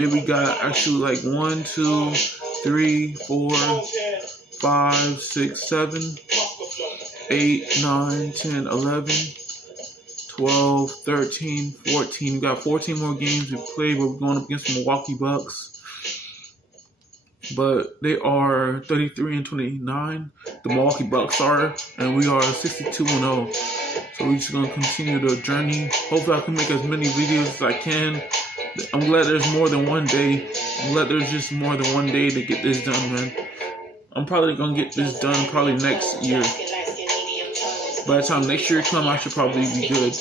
Then we got actually like 1, 2, 3, 4, 5, 6, 7, 8, 9, 10, 11, 12, 13, 14. We got 14 more games we played, but we're going up against the Milwaukee Bucks. But they are 33-29. The Milwaukee Bucks are, and we are 62-0. So we're just gonna continue the journey. Hopefully, I can make as many videos as I can. I'm glad there's more than one day. I'm glad there's just more than one day to get this done, man. I'm probably gonna get this done probably next year. By the time next year comes, I should probably be good.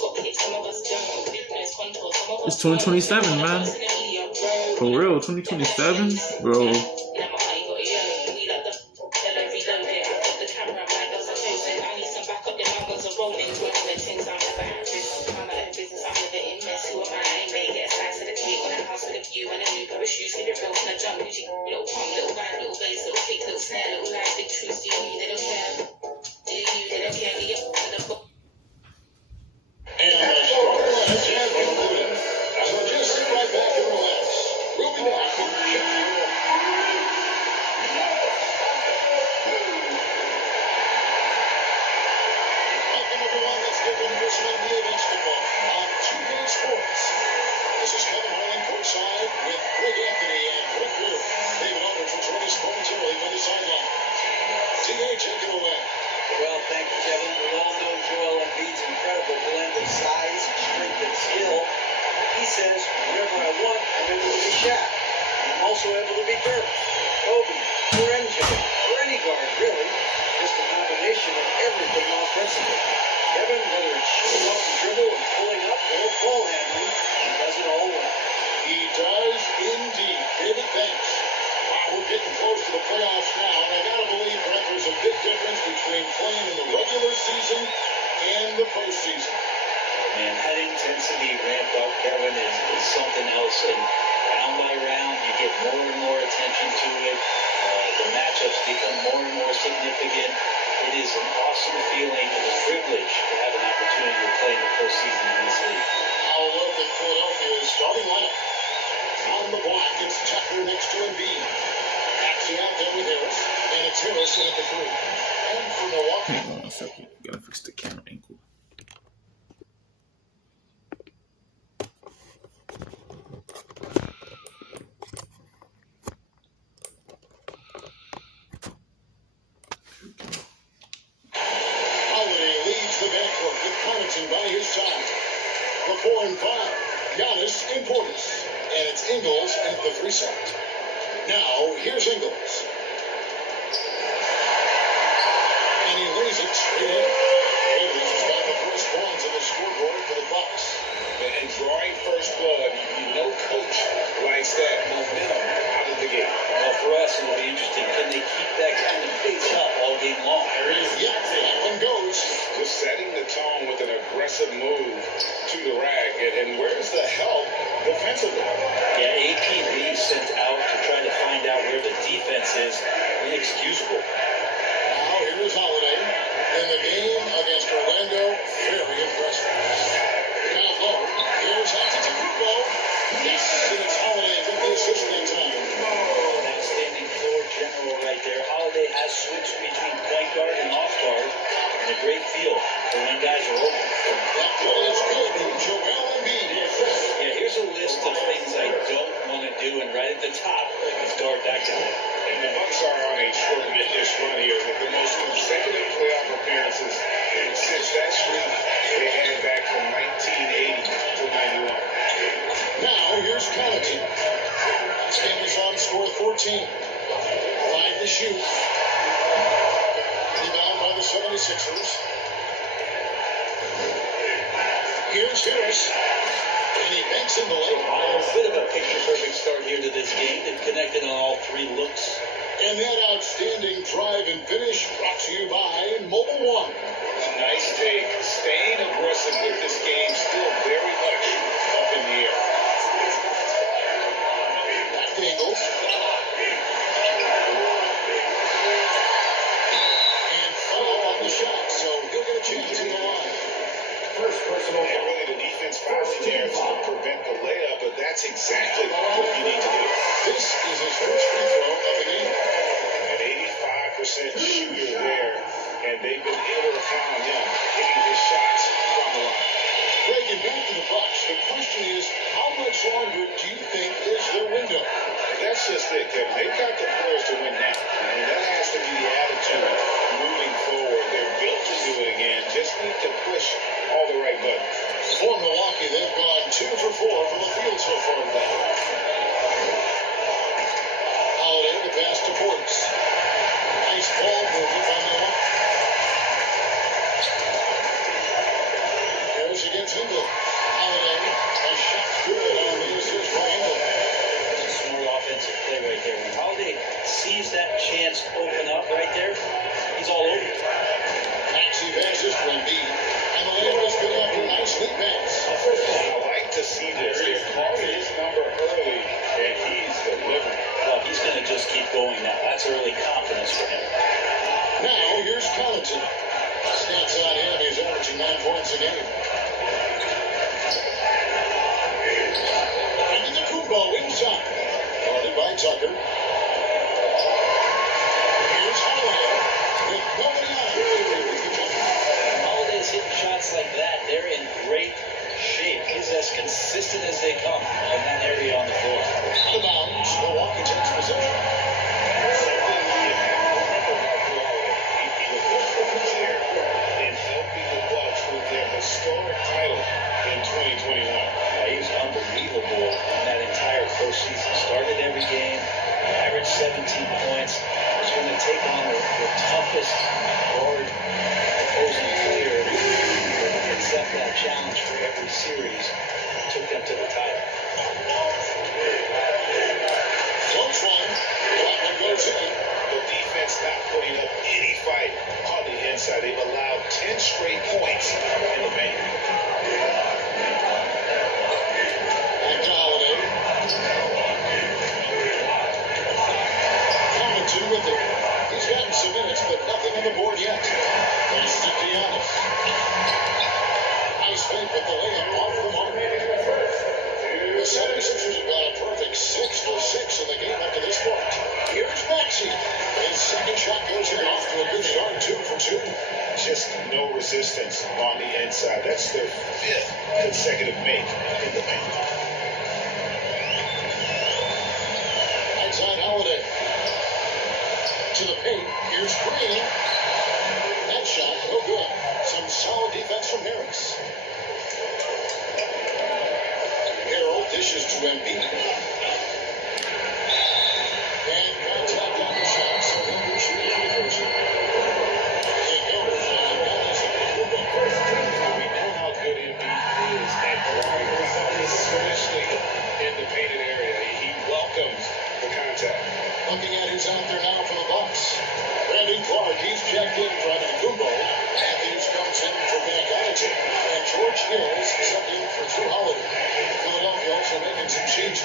It's 2027, man. For real, 2027, bro. Well, thank you, Kevin. We all know Joel Embiid's incredible blend of size, strength, and skill. He says, whenever I want, I'm able to be Shaq. I'm also able to be Dirk, Kobe, or MJ, or any guard, really. Just a combination of everything offensively. Kevin, whether it's shooting off the dribble and pulling up or ball handling, he does it all well. He does indeed. David, thanks. We're getting close to the playoffs now, and I gotta believe, Brett, there's a big difference between playing in the regular season and the postseason. Man, that intensity ramped up, Kevin, is something else. And round by round, you get more and more attention to it. The matchups become more and more significant. It is an awesome feeling and a privilege to have an opportunity to play in the postseason in this league. I'll love that Philadelphia's starting lineup. On the block, it's Tucker next to Embiid. Actually out there with Harris, and it's Harris at the 3. And for Milwaukee. Hang on a second. Gotta fix the camera angle. Holiday leads the backcourt with Connaughton by his side. The 4 and 5, Giannis and Portis. And it's Ingles at the 3 spot. Now, here's Ingles. And he lays it straight in. Ingles has got the first points on the scoreboard for the Bucks. And drawing first blood, you know Coach likes that momentum out of the gate. Well, for us, it'll be interesting. Can they keep that kind of pace up all game long? There is, yeah, that one goes. Just setting the tone with an aggressive move to the rack. And where's the help defensively? Yeah, AP being sent out to try to find out where the defense is. Inexcusable. Now, here is Holiday. In the game against Orlando, very impressive. Down low, here's Antetokounmpo. Yes, and it's Holiday with the assist that time. An outstanding floor general right there. Holiday has switched between point guard and off guard. And a great feel for when guys are open. That play is good from Joel Embiid. Yeah, here's a list of things I don't want to do, and right at the top is guard that guy. And the Bucks are on a tremendous run here with the most consecutive playoff appearances since that streak they had back from 1980 to 91. Now, here's Connaughton. This game is on score 14. 5 to shoot. Rebound by the 76ers. Here's Harris. And he banks in the lane. A bit of a picture-perfect start here to this game. They've connected on all 3 looks. And that outstanding drive and finish brought to you by Mobile One. Nice take. Staying aggressive with this game, still very much up in the air. Back to Ingles. And foul on the shot, so he'll get a chance in the line. First personal. And really the defense fouled there to prevent the layup, but that's exactly what you need to do. stick. And they've got the players to win now. I mean, that has to be the attitude moving forward. They're built to do it again. Just need to push all the right buttons. For Milwaukee, they've gone 2 for 4 from the field so far today. Holiday to pass to Portis. Nice ball movement by Milwaukee. Harris against Hingle. Holiday, a shot good on the assist by Hingle. That's a smart offensive play right there. When Holiday sees that chance open up right there, he's all over it. Maxey passes to Embiid. And the lead is good after a nice lead pass. I like to see this. They're calling his number early, and he's delivering. Well, he's going to just keep going now. That's early confidence for him. Now, here's Connaughton. Stats on him, he's averaging 9 points a game. Into the Kumbo inside. Guarded by Tucker. Here's Holiday. With nobody on him. Holiday's hitting shots like that. They're in great shape. He's as consistent as they come in that area on the floor. Out of bounds, Milwaukee takes possession. Something you have to remember about Drew Holiday. He was perfect there in helping the Bucks with their historic title in 2021. He was unbelievable in that entire postseason. Started every game, averaged 17 points. Was going to take on the toughest guard opposing player and accept that challenge for every series. Took them to the title. Close one. That one goes in. The defense not putting up any fight on the inside. They've allowed 10 straight points in the paint. Back to Holiday. Connaughton with it. He's gotten some minutes, but nothing on the board yet. Pass to Giannis. Nice fake with the layup off the mark. The 76ers have got a perfect 6 for 6 in the game up to this point. Here's Maxey. His second shot goes in off to a good start, 2 for 2. Just no resistance on the inside. That's their 5th consecutive make in the paint. Outside Holiday. To the paint. Here's Green. That shot, no good. Some solid defense from Harris. Harrell dishes to Embiid. And contact on the shot, so he'll be shooting free throws here. It goes, and that is a good one. We know how good Embiid is at drivers, especially in the painted area. He welcomes the contact. Looking at who's out there now for the Bucks. Brandon Clark, he's checked in for Kumbo. Matthews comes in for Connaughton. And George Hills subbed in for Drew Holiday. Philadelphia also making some changes.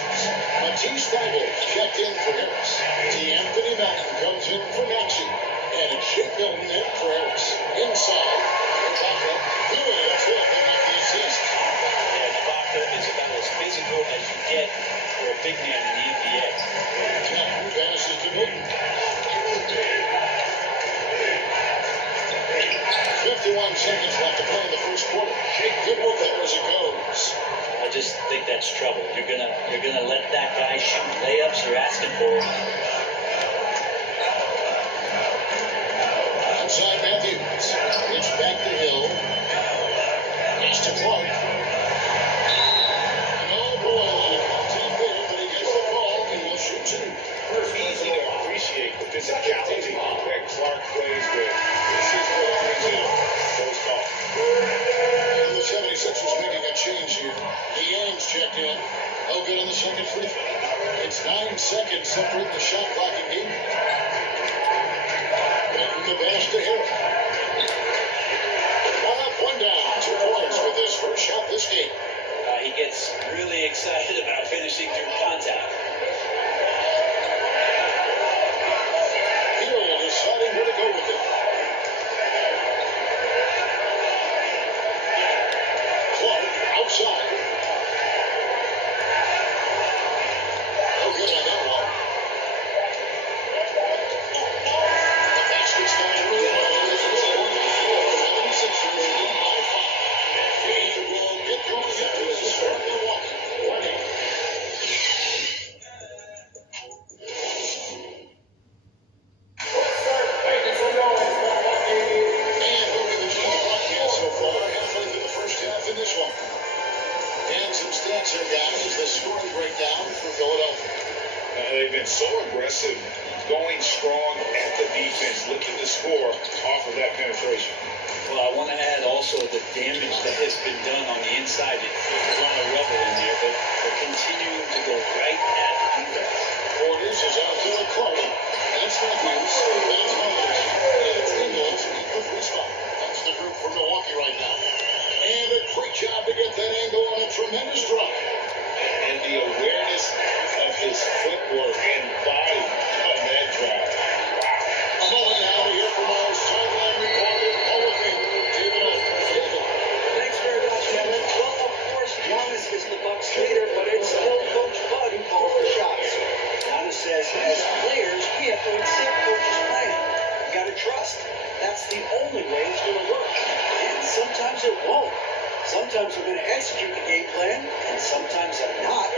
Matisse Thybulle checked in for Harris. D'Anthony Melton comes in for Maxey. And Shake Milton in for Harris. Inside, Ibaka. Good and good. They make the assist. And Ibaka is about as physical as you get for a big man in the NBA. Jackson passes to Milton. 51 seconds left to play in the first quarter. Good work there as it goes. I just think that's trouble. You're gonna let that guy shoot layups you're asking for. Outside Matthews. It's back to Hill. Pass to Clark. Oh boy, a contact there, but he gets the ball and will shoot 2. Easy to appreciate the physicality that Clark plays with. This is what brings in those calls. And the 76ers making a change here. Deanne's checked in. No good on the second free throw. It's 9 seconds separating the shot clock and game. And the pass to Hill. 1 up, 1 down. 2 points with his first shot this game. He gets really excited about finishing through contact. Hill deciding where to go with it. Clark outside. No good on that one. The basket's down the road. 76ers lead by 5. He will get going after this is from Milwaukee. been so aggressive, going strong at the defense, looking to score off of that penetration. Well, I want to add also the damage that has been done on the inside. There's a lot of rubble in there, but they're continuing to go right at the defense. Borders is out there at Clark. That's Matthews. That's Myers. And it's Ingles in the free spot. That's the group for Milwaukee right now. And a great job to get that angle on a tremendous drive. And the awareness of his footwork and body on that drive. A moment now to hear from our sideline reporter, Hall of Famer David O. David. Thanks very much, Kevin. Well, of course, Giannis is the Bucks leader, but it's still Coach Bud who calls the shots. Giannis says, as players, we have to accept Coach's plan. You got to trust. That's the only way it's going to work. And sometimes it won't. Sometimes I'm going to execute the game plan, and sometimes I'm not.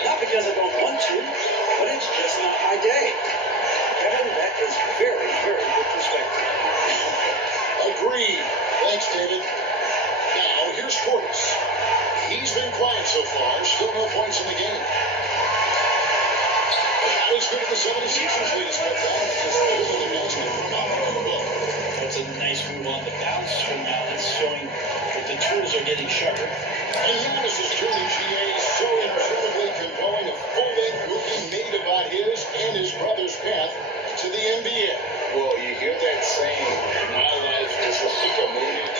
Not because I don't want to, but it's just not my day. Kevin, that is very, very good perspective. Agreed. Thanks, David. Now, here's Portis. He's been quiet so far. Still no points in the game. Now he's good at the 76ers lead is cut down. That's a nice move on the bounce from Giannis, showing that the tools are getting sharper. And Giannis' journey, GA, is so incredibly compelling. A full-length movie made about his and his brother's path to the NBA. Well, you hear that saying, my life is like a movie.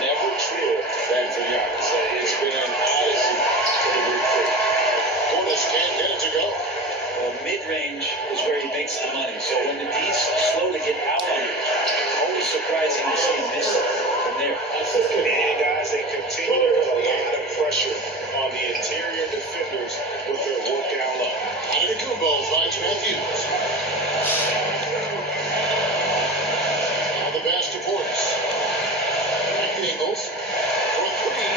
Never truer than for Giannis. It's been an odyssey for the Greek freak. Portis can't get it to go. Well, mid-range is where he makes the money. So when the D's slow to get out on him, always surprising to see him miss from there. And guys, they continue to put a lot of pressure on the interior defenders with their work down low. Antetokounmpo finds Matthews. Now the pass to Portis. Back to Ingles for a three.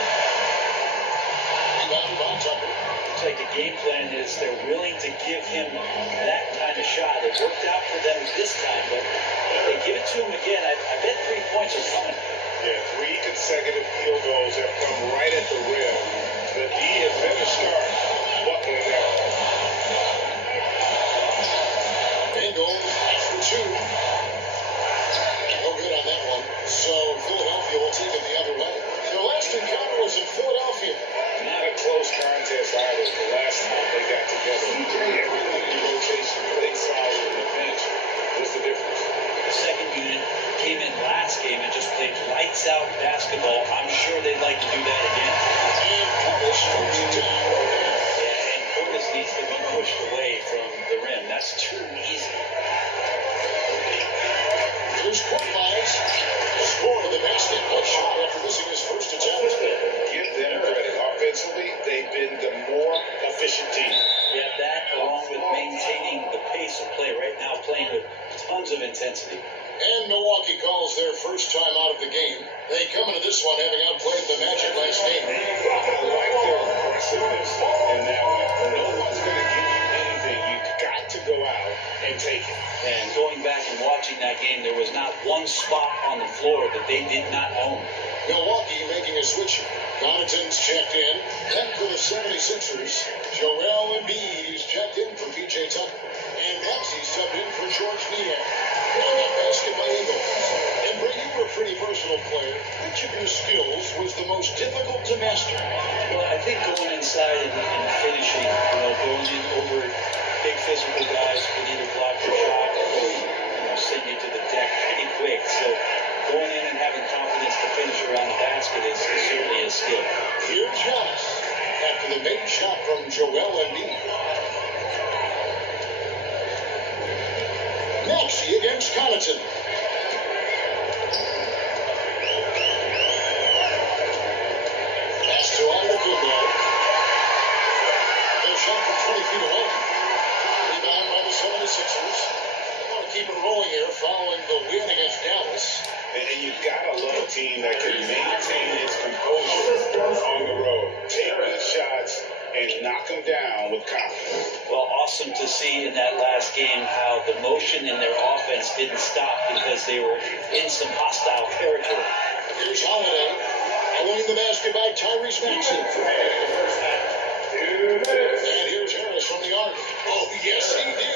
Rebounded by Tucker. Looks like the game plan is they're willing to give him that kind of shot. It worked out for them this time, but if they give it to him again, I bet 3 points are coming. Yeah, 3 consecutive field goals have come right at the rim. The D has better start buckling out. Ingles for two. No good on that one. So Philadelphia will take it the other way. Their last encounter was in Philadelphia. Not a close contest either. The last time they got together, everything in rotation, played solid on the bench was the difference. The second unit came in last game and just played lights out basketball. I'm sure they'd like to do that again. And Portis puts it down. Yeah, and Portis needs to be pushed away from the rim. That's too easy. Here's Cortez. Score to the basket. One shot after missing his first attempt. Give them credit. Offensively, they've been the more efficient team. Yeah, that along with maintaining the pace of play right now, playing with tons of intensity. And Milwaukee calls their first time out of the game. They come into this one having outplayed the Magic last game. I like their aggressiveness in that one. No one's going to give you anything. You've got to go out and take it. And going back and watching that game, there was not one spot on the floor that they did not own. Milwaukee making a switch. Connaughton's checked in. Then for the 76ers, Joel Embiid, who's checked in for P.J. Tucker. And Maxey subbed in for George Niang. On that basket by Ingles. And Bray, you were a pretty versatile player. Which of your skills was the most difficult to master? Well, I think going inside and finishing, going in over big physical guys can either block your shot or send you to the deck pretty quick. So going in and having confidence to finish around the basket is certainly a skill. Here's Giannis after the made shot from Joel Embiid. Maxey against Connaughton. Pass to Antetokounmpo. Their shot from 20 feet away. Rebound by the 76ers. They want to keep it rolling here following the win against Dallas. And you've got to love a team that can maintain its composure on the road. Take good shots and knock them down with confidence. Well, awesome to see in that last game how the motion in their offense didn't stop because they were in some hostile territory. Here's Holiday. Winning the basket by Tyrese Maxey. And here's Harris from the arc. Oh, yes, he did.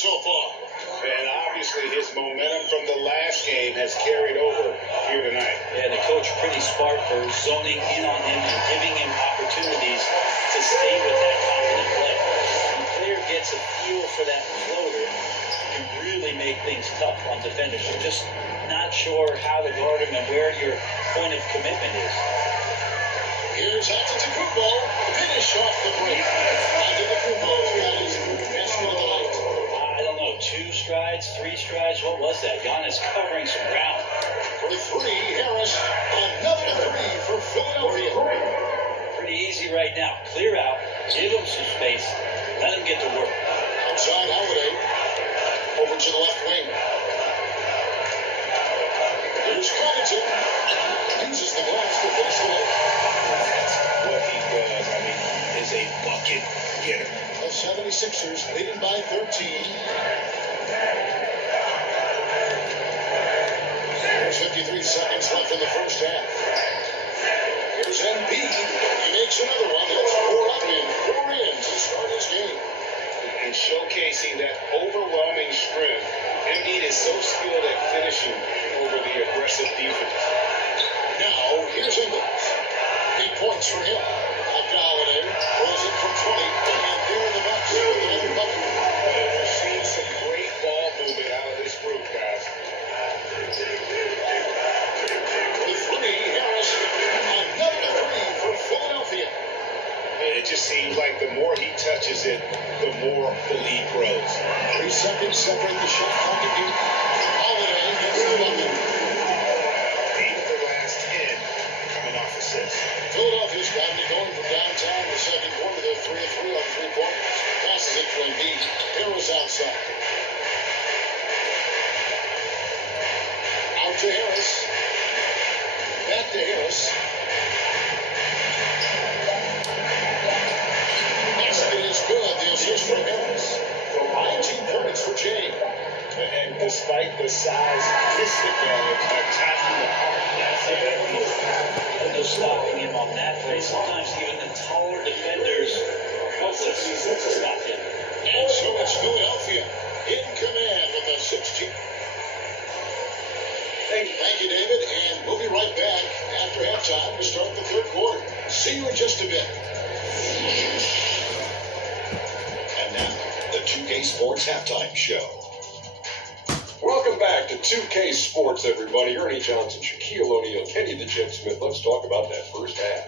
so far. And obviously his momentum from the last game has carried over here tonight. Yeah, the coach pretty smart for zoning in on him and giving him opportunities to stay with that confident play. When the player gets a feel for that floater, you can really make things tough on defenders. You're just not sure how to guard him and where your point of commitment is. Here's Antetokounmpo. Finish off the break. Antetokounmpo got his best one of the night. I don't know, 2 strides, 3 strides, what was that? Giannis covering some ground. For 3, Harris. Another 3 for Philadelphia. Pretty easy right now. Clear out, give him some space, let him get to work. Outside Holiday. Over to the left wing. Here's Covington. Uses the glass to finish the night. That's what he does. I mean, he is a bucket getter. The 76ers leading by 13. There's 53 seconds left in the first half. Here's Embiid. He makes another one. That's 4 up and 4 in to start his game. And showcasing that overwhelming strength. Embiid is so skilled at finishing over the aggressive defense. Now, here's Ingles. 8 points for him. Out to Holiday. Rolls it from 20. And there are the Bucks with another bucket. We're seeing some great ball movement out of this group, guys. With 3, Harris. Another 3 for Philadelphia. And it just seems like the more he touches it, the more the lead grows. 3 seconds separate the shot clock and deep. Holiday gets the bucket. 8 of the last 10 coming off assists. Philadelphia's gotten it going from downtown in the second quarter. They're 3 of 3 on 3-pointers. Passes it to Embiid. Harris outside. Out to Harris. Back to Harris. Basket is good. The assist from Harris. 19 points for James. And despite the size disadvantage, attacking the heart, that's a big piece. No stopping him on that play. Sometimes even the taller defenders are helpless to stop him. And so it's Philadelphia in command with a 16. Thank you, David. And we'll be right back after halftime to start the third quarter. See you in just a bit. And now, the 2K Sports Halftime Show. Welcome back to 2K Sports, everybody. Ernie Johnson, Shaquille O'Neal, Kenny the Jet Smith. Let's talk about that first half.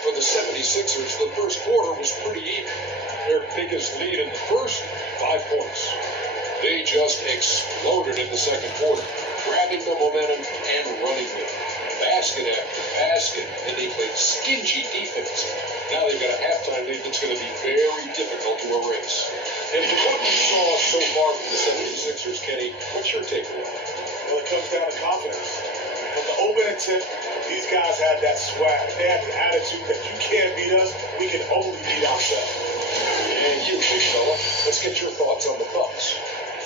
For the 76ers, the first quarter was pretty even. Their biggest lead in the first, 5 points. They just exploded in the second quarter, grabbing the momentum and running with it. Basket after basket, and they played stingy defense. Now they've got a halftime lead that's going to be very difficult to erase. And from what you saw so far from the 76ers, Kenny, what's your takeaway? Well, it comes down to confidence. From the opening tip, these guys had that swag. They had the attitude that you can't beat us, we can only beat ourselves. And you, big fella, let's get your thoughts on the Bucks.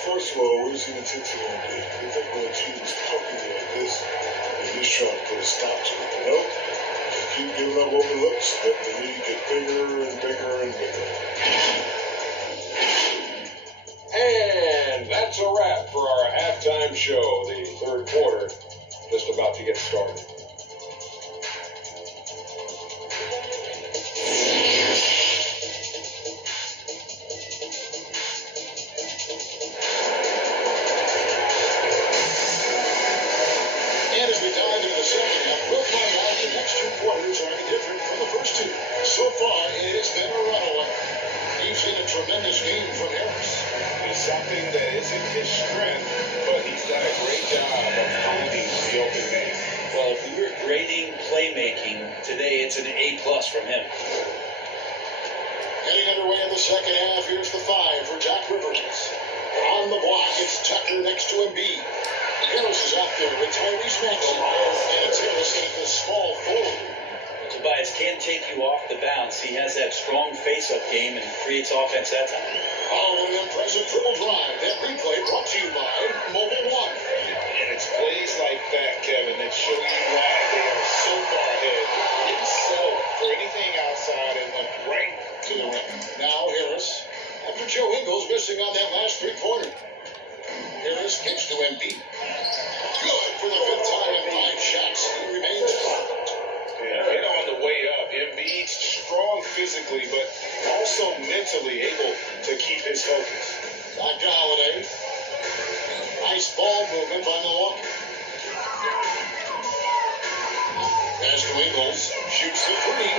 First of all, where's the intensity going to be? If they're going to choose pumping you like this, they're just trying to put a stop to it. Nope. They keep giving up open looks, let the lead get bigger and bigger and bigger. And that's a wrap for our halftime show. The third quarter just about to get started. And as we dive into the second half, we'll find out the next 2 quarters are any different from the first 2. So far, it has been a runaway. We've seen a tremendous game from Harris. It's something that isn't his strength, but he's done a great job of finding the open man. Well, if we were grading playmaking today, it's an A+ from him. Getting underway in the second half, here's the 5 for Doc Rivers. On the block, it's Tucker next to Embiid. Harris is out there with Tyrese Maxey. And it's Harris at the small forward. Tobias can take you off the bounce. He has that strong face-up game and creates offense that time. Oh, an impressive triple drive. That replay brought to you by Mobile One. And it's plays like that, Kevin, that show you why they are so far ahead. Didn't settle for anything outside and went right to the rim. Now Harris after Joe Ingles missing on that last three-pointer. Harris kicks to Embiid. Good for the fifth time in 5 shots. He remains confident. Yeah, hit on the way up. Embiid strong physically, but also mentally able to keep his focus. Back to Holiday. Nice ball movement by Milwaukee. Pass to Ingles. Shoots the three.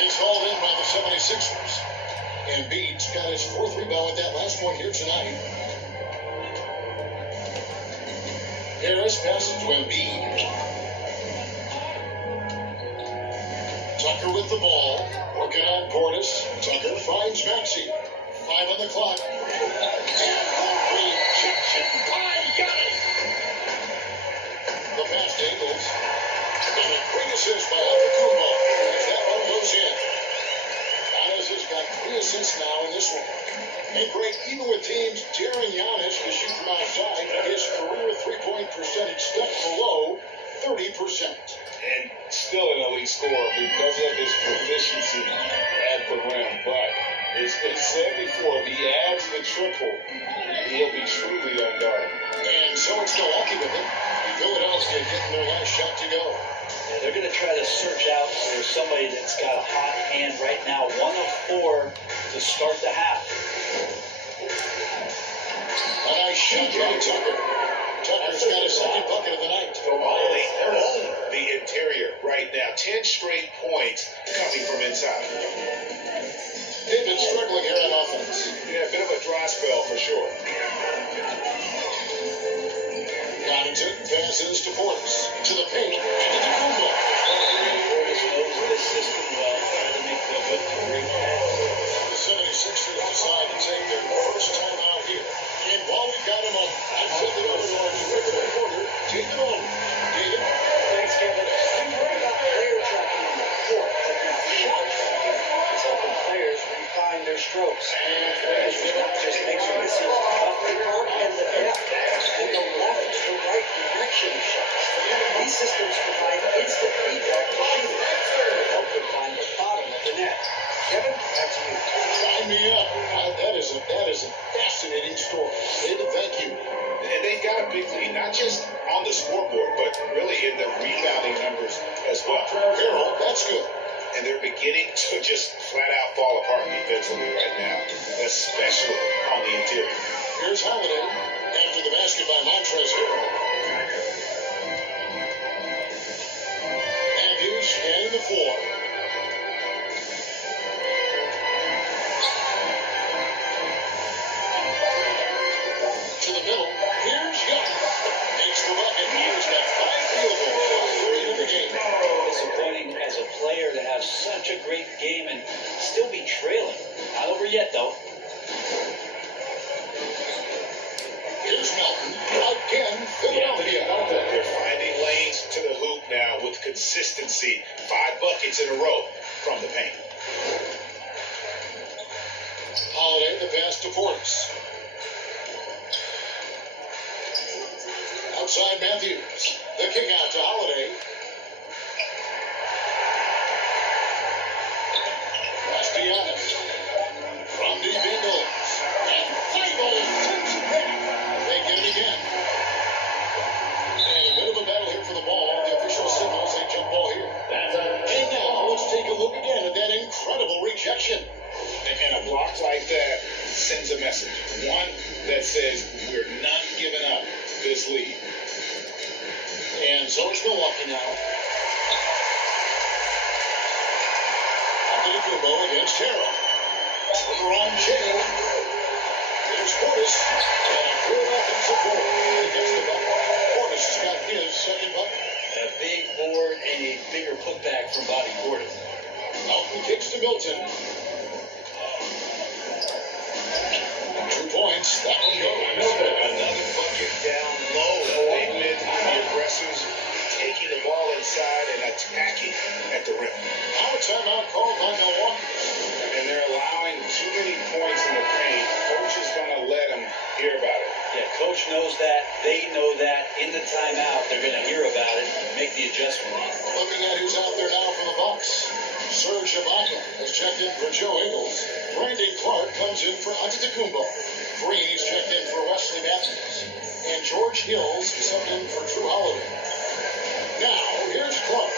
He's hauled in by the 76ers. Embiid's got his 4th rebound with that last one here tonight. Harris passes to Embiid. Tucker with the ball. Working on Portis. Tucker finds Maxey. 5 on the clock. And the rejection by Giannis. The pass to Ingles. And a great assist by Antetokounmpo. As that one goes in. Giannis has got 3 assists now in this one. And great, even with teams daring Giannis to shoot from outside, his career three-point percentage stepped below 30%. And still an elite scorer because of his proficiency at the rim. But it's been said before, if he adds the triple, he'll be truly unguarded. And so it's Milwaukee with it. Philadelphia getting their last shot to go. Yeah, they're going to try to search out for somebody that's got a hot hand right now. 1 of 4 to start the half. A nice shot by Tucker. Tucker's got his 2nd bucket of the night. Oh, they own the interior right now. 10 straight points coming from inside. They've been struggling here on offense. Yeah, a bit of a dry spell for sure. Connington passes to Portis. To the paint. Antetokounmpo. Portis knows this system well. Trying to make the good great pass. The 76ers decide to take their first time out here. And while we've got him on, I'd flip it over to our terrific reporter, David Owen. David? Thanks, Kevin. We've heard about player tracking on the court, but now shot tracking is helping players refine their strokes. Players will not just make some misses, but the arc and the depth, and the left to right direction of shots. These systems provide instant feedback to shooters to help them find the bottom of the net. Kevin, back to you. Sign me up. That is a fascinating story. David, thank you. And they've got a big lead, not just on the scoreboard, but really in the rebounding numbers as well. Carroll, that's good. And they're beginning to just flat out fall apart defensively right now, especially on the interior. Here's Holiday after the basket by Montrezl Harrell. Matthews scanning the floor. To the middle. Here's Young. Makes the bucket. He's got 5 field goals. 3 in the game. Disappointing as a player to have such a great game and still be trailing. Not over yet, though. Here's Melton. Again, Philadelphia. They're finding lanes to the hoop now with consistency. 5 buckets in a row from the paint. Holiday, the pass to Portis. Outside Matthews. The kick out to Holiday. Pass to Giannis. From deep Ingles. And Feigl sends it back. They get it again. And a bit of a battle here for the ball. The official signals a jump ball here. And now let's take a look again at that incredible rejection. And a block like that sends a message. One that says we're not giving up this lead. And so it's Milwaukee now. Antetokounmpo against Harrell. Ron Chain. There's Portis. And a good offensive board. He gets the bucket. Portis has got his 2nd bucket. A big board and a bigger putback from Bobby Portis. Melton kicks to Milton. 2 points. That one goes. Another bucket down low. They've been the aggressors taking the ball inside and attacking at the rim. Now a timeout called by Milwaukee. And they're allowing too many points in the paint. Coach is going to let them hear about it. Yeah, coach knows that. They know that. In the timeout, they're going to hear about it and make the adjustment. Looking at who's out there now for the Bucks. Serge Ibaka has Mills checked in for Joe Ingles. Brandon Clark comes in for Antetokounmpo. Freeze checked in for Wesley Matthews. And George Hills subbed in for Drew Holiday. Now, here's Clark.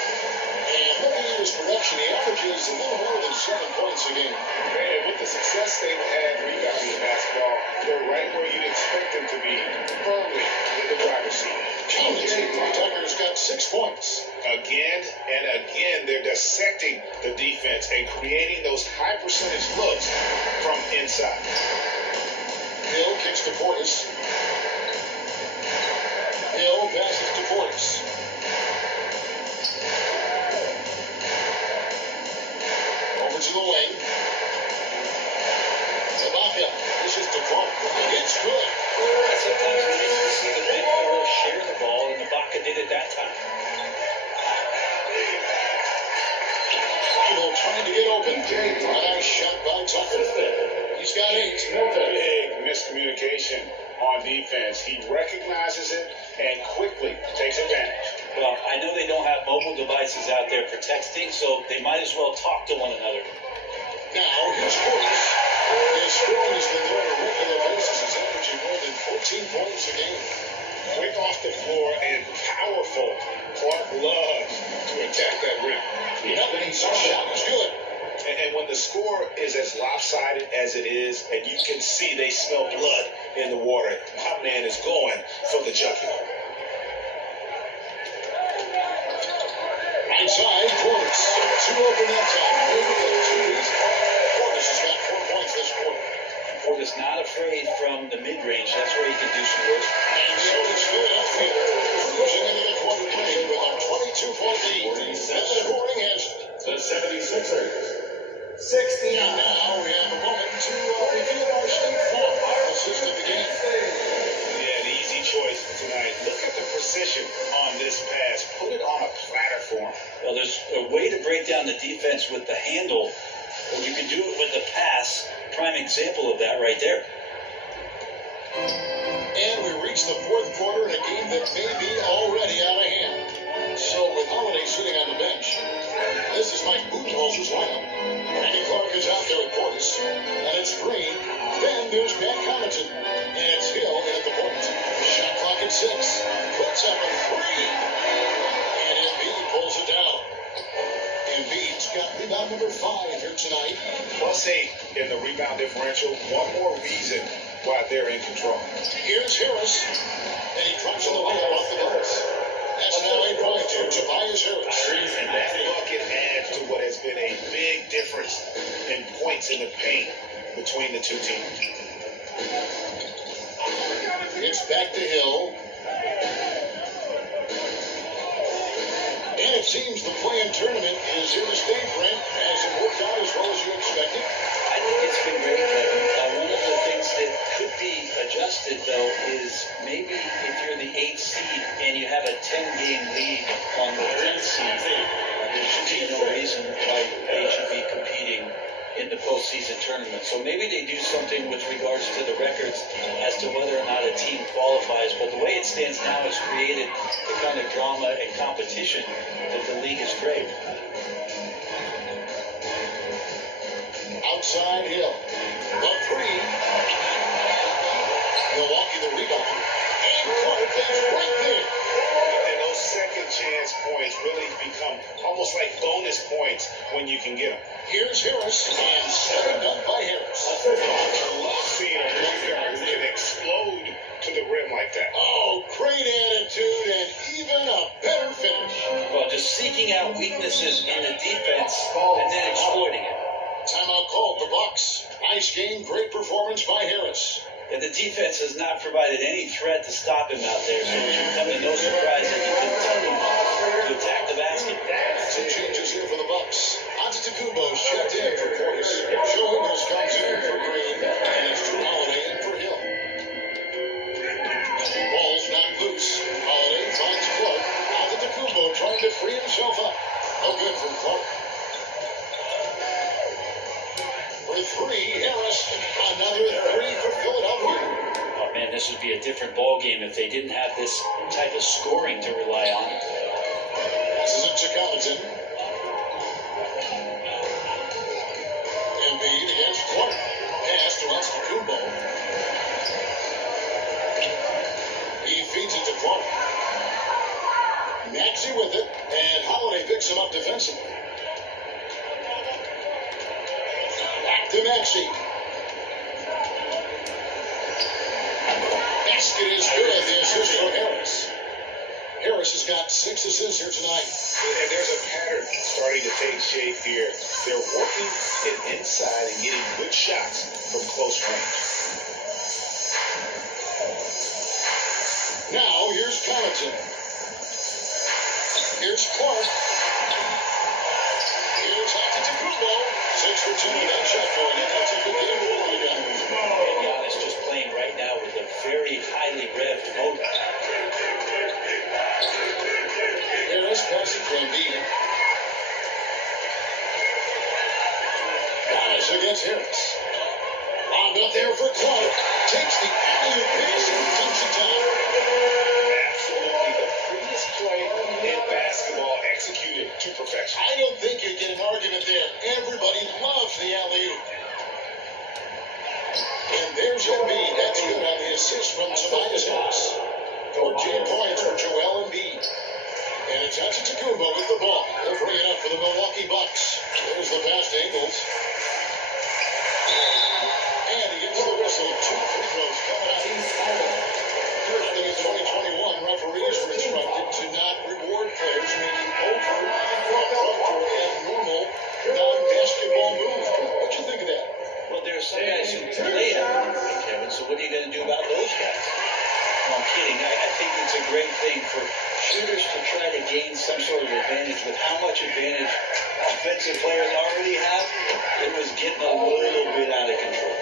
And looking at his production, he averages a little more than 7 points a game. Man, with the success they've had rebounding basketball, they're right where you'd expect them to be, firmly in the driver's seat. Tucker's got 6 points. Again and again, they're dissecting the defense and creating those high percentage looks from inside. Hill kicks to Portis. Hill passes to Portis. Over to the wing. Ibaka. This is to Clark. It's good. Sometimes it's nice to see the big fellow share the ball, and Ibaka did it that time. Idle trying to get open. Nice shot by Tucker. He's got 8. Big miscommunication on defense. He recognizes it and quickly takes advantage. Well, I know they don't have mobile devices out there for texting, so they might as well talk to one another. Now, here's Portis. His scoring has been there on a regular basis. He's averaging more than 14 points a game. Quick off the floor and powerful. Clark loves to attack that rim. Nothing, so shot is good. And when the score is as lopsided as it is, and you can see they smell blood in the water, my man is going for the jugular. Right side, Portis. 2 open that time. Portis has got 4 points this quarter. Portis not afraid from the mid-range. That's where he can do some work. And so does Philadelphia. Cruising into the quarter three with a 22-point lead. And the scoring has The 76ers. 60. And now we have a moment to review our State Farm assist of the game. Yeah, an easy choice tonight. Look at the precision on this pass. Put it on a platter for him. Well, there's a way to break down the defense with the handle, and you can do it with the pass. Prime example of that right there. And we reach the fourth quarter in a game that may be already out of hand. So with Holiday sitting on the bench, this is Mike Budenholzer's lineup. Randy Clark is out there with Portis. And it's Green. Then there's Pat Connaughton. And it's Hill in at the point. Shot clock at 6. Puts up a 3. And Embiid pulls it down. Embiid's got rebound number 5 here tonight. +8 in the rebound differential. One more reason why they're in control. Here's Harris. And he drops in the layup off the glass. That's now 8 points for Tobias Harris. And that bucket adds to what has been a big difference in points in the paint between the two teams. It's back to Hill. And it seems the play-in tournament is here to stay, Brent. Has it worked out as well as you expected? I think it's been great, Kevin. One of the things that could be adjusted, though, is maybe if you're the 8th seed and you have a 10-game lead on the 10th seed, there should be no reason why they should be competing in the postseason tournament. So maybe they do something with regards to the records as to whether or not a team qualifies. But the way it stands now has created the kind of drama and competition that the league has craved. Outside Hill. The 3. Milwaukee the rebound. And Clark is right there. And those second chance points really become almost like bonus points when you can get them. Here's Harris. And 7 done by Harris. I love seeing a point guard who can explode to the rim like that. Oh, great attitude and even a better finish. Well, just seeking out weaknesses in the defense and then exploiting it. Timeout called the Bucks. Nice game, great performance by Harris. And the defense has not provided any threat to stop him out there, so it should come to no surprise that he continues to attack the basket. Some changes here for the Bucks. Antetokounmpo's checked in for Portis. Joe Ingles comes in for Green, and it's Drew Holiday in for Hill. Ball's not loose. Holiday finds Clark. Antetokounmpo trying to free himself up. No good from Clark. For 3, Harris. Another 3 for Philadelphia. Oh man, this would be a different ball game if they didn't have this type of scoring to rely on. Passes it to Connaughton. to Maxey. Basket is good. The assist from Harris. Harris has got 6 assists here tonight. And there's a pattern starting to take shape here. They're working it inside and getting good shots from close range. Now, here's Connaughton. Here's Clark. Here's Antetokounmpo. 6 for 10 with that shot going in. That's a good game for the guys. And Giannis just playing right now with a very highly revved motor. Harris passing to Embiid. Giannis against Harris. Lobbed up there for Clark. Takes the alley-oop pass and dumps it down. Absolutely the prettiest play in basketball executed to perfection. I don't think you get an argument there. Everybody loves the alley-oop. And there's Embiid. That's good on the assist from Tobias Harris. 14 points for Joel Embiid. And it's Antetokounmpo with the ball. They'll bring it up for the Milwaukee Bucks. There's the pass to Ingles. And he gets the whistle. 2 free throws coming out. Starting in 2021, referees were instructed to not reward players making over a normal non-basketball move. What'd you think of that? Well, there are some guys who play out, Kevin, so what are you going to do about those guys? No, I'm kidding. I think it's a great thing for shooters to try to gain some sort of advantage. With how much advantage offensive players already have, it was getting a little bit out of control.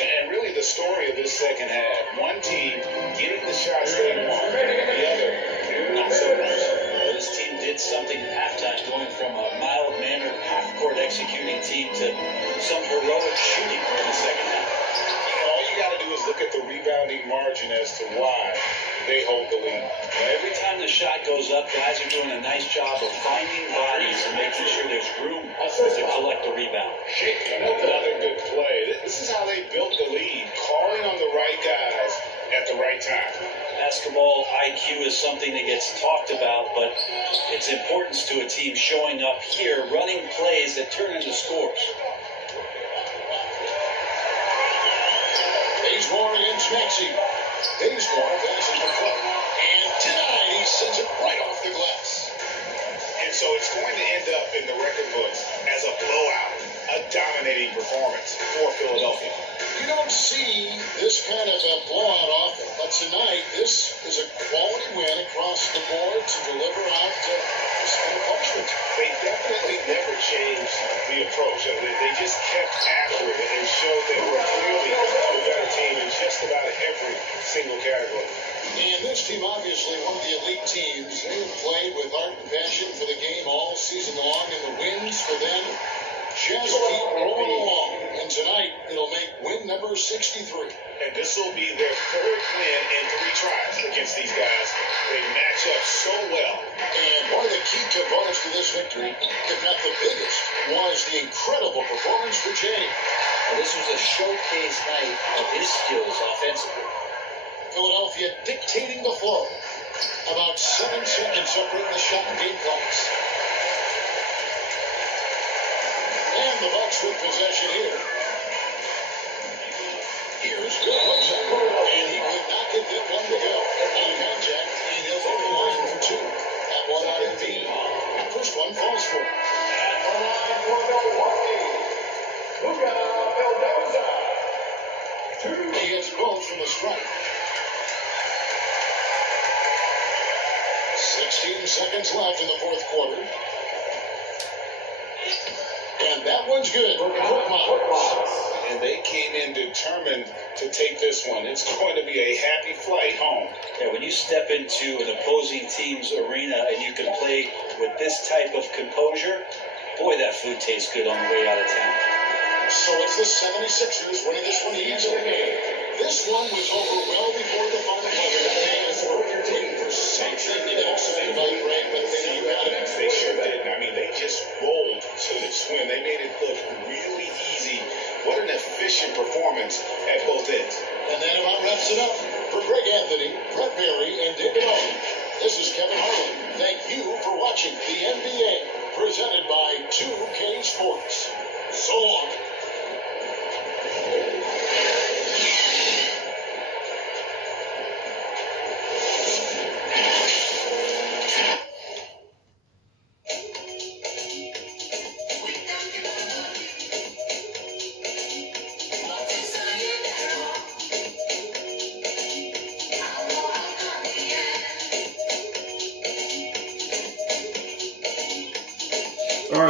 And really the story of this second half, one team getting the shots they want, the other not so much. Well, this team did something at halftime, going from a mild-mannered half-court executing team to some heroic shooting in the second half. All you got to do is look at the rebounding margin as to why they hold the lead. Every time the shot goes up, guys are doing a nice job of finding bodies and making sure there's room to collect the rebound. Another good play. This is how they built the lead, calling on the right guys at the right time. Basketball IQ is something that gets talked about, but its importance to a team showing up here, running plays that turn into scores. Bazemore against Maxey. Bazemore passes the Clark. And denied. He sends it right off the glass. And so it's going to end up in the record books as a blowout, a dominating performance for Philadelphia. You don't see this kind of a blowout often, but tonight this is a quality win across the board to deliver out this kind of punishment. They definitely never changed the approach. They just kept after it and showed they were clearly the better team in just about every single category. And this team, obviously one of the elite teams, they have played with heart and passion for the game all season long, and the wins for them just keep rolling along. And tonight, it'll make win number 63. And this will be their third win in 3 tries against these guys. They match up so well. And one of the key components to this victory, if not the biggest, was the incredible performance for Jay. Well, this was a showcase night of his skills offensively. Philadelphia dictating the flow. About 7 seconds separating the shot and game clocks. And the Bucks with possession here. Here's Bill Wilson. And he could not get that one to go. On contact, and he'll go to the line for 2. That one out in the first one falls for him. At the line for Milwaukee, Luka Vildoza. 2. He gets both from the strike. 16 seconds left in the fourth quarter. And that one's good for Korkmaz. And they came in determined to take this one. It's going to be a happy flight home. Yeah, when you step into an opposing team's arena and you can play with this type of composure, boy, that food tastes good on the way out of town. So it's the 76ers winning this one easily. This one was over well before the final buzzer. Fans were waiting for something to get excited about Greg, but they had it. They sure did. I mean, they just rolled to this win. They made it look really easy. What an efficient performance at both ends. And that about wraps it up. For Greg Anthony, Brett Berry, and David Owen, this is Kevin Harlan. Thank you for watching the NBA, presented by 2K Sports. So long.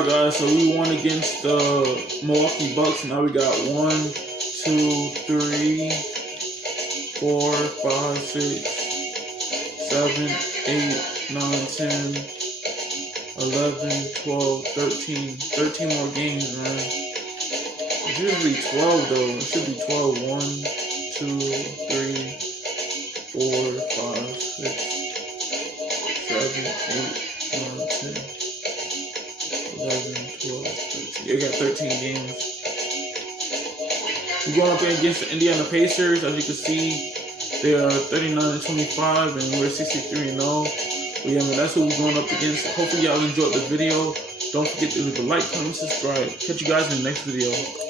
Alright guys, so we won against the Milwaukee Bucks. Now we got 1, 2, 3, 4, 5, 6, 7, 8, 9, 10, 11, 12, 13. 13 more games, man. It should be 12 though. It should be 12. 1, 2, 3, 4, 5, 6, 7, 8, 9, 10. 11, 12, 13. You got 13 games. We're going up against the Indiana Pacers. As you can see, they are 39-25 and we're 63-0. But yeah, man, that's what we're going up against. Hopefully y'all enjoyed the video. Don't forget to leave a like, comment, subscribe. Catch you guys in the next video.